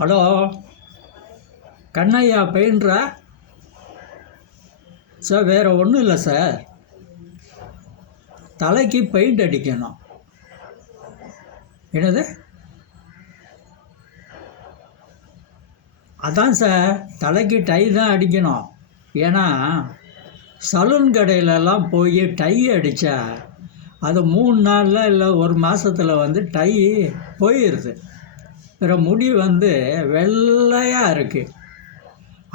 Hello, Kannaiya பெயிண்டரா? Sir, வேறு ஒன்றும் இல்லை சார். தலைக்கு பெயிண்ட் அடிக்கணும். என்னது? அதான் சார், தலைக்கு டை தான் அடிக்கணும். ஏன்னா சலூன் கடையிலலாம் போய் டை அடித்தா அது 3 நாளில் இல்லை 1 மாதத்தில் டை போயிடுது. பிறகு முடி வெள்ளையாக இருக்குது.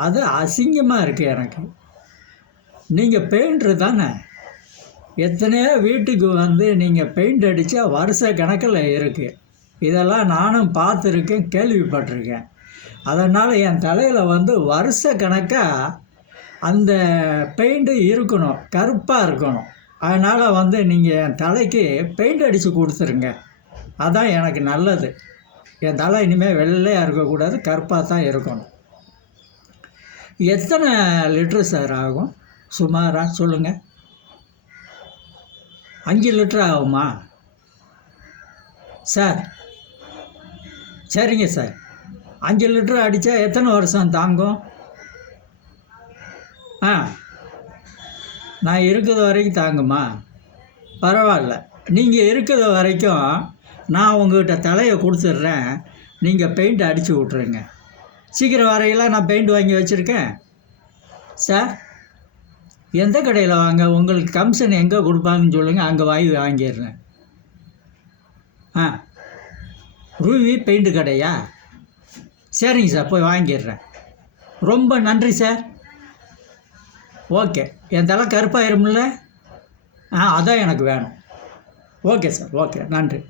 அது அசிங்கமாக இருக்குது எனக்கு. நீங்கள் பெயிண்டரு தானே? எத்தனையோ வீட்டுக்கு நீங்கள் பெயிண்ட் அடித்தா வருஷ கணக்கில் இருக்குது. இதெல்லாம் நானும் பார்த்துருக்கேன், கேள்விப்பட்டிருக்கேன். அதனால் என் தலையில் வருஷ கணக்காக அந்த பெயிண்ட்டு இருக்கணும், கருப்பாக இருக்கணும். அதனால் நீங்கள் என் தலைக்கு பெயிண்ட் அடித்து கொடுத்துருங்க. அதான் எனக்கு நல்லது. என் தலை இனிமேல் வெள்ளையாக இருக்கக்கூடாது, கருப்பாக தான் இருக்கணும். எத்தனை லிட்ரு சார் ஆகும் சுமாராக சொல்லுங்கள்? 5 லிட்ரு ஆகுமா சார்? சரிங்க சார். 5 லிட்ரு அடித்தா எத்தனை வருஷம் தாங்கும்? நான் இருக்கிற வரைக்கும் தாங்குமா? பரவாயில்ல. நீங்கள் இருக்கிற வரைக்கும் நான் உங்கள்கிட்ட தலையை கொடுத்துட்றேன். நீங்கள் பெயிண்ட் அடித்து விட்ருங்க. சீக்கிரம் வரையெல்லாம் நான் பெயிண்ட் வாங்கி வச்சுருக்கேன் சார். எந்த கடையில் வாங்க? உங்களுக்கு கமிஷன் எங்கே கொடுப்பாங்கன்னு சொல்லுங்கள், அங்கே வாங்கிடுறேன். ரூவி பெயிண்ட்டு கடையா? சரிங்க சார், போய் வாங்கிடுறேன். ரொம்ப நன்றி சார். ஓகே. என் தலை கருப்பாயிருமில்ல? அதான் எனக்கு வேணும். ஓகே சார், ஓகே, நன்றி.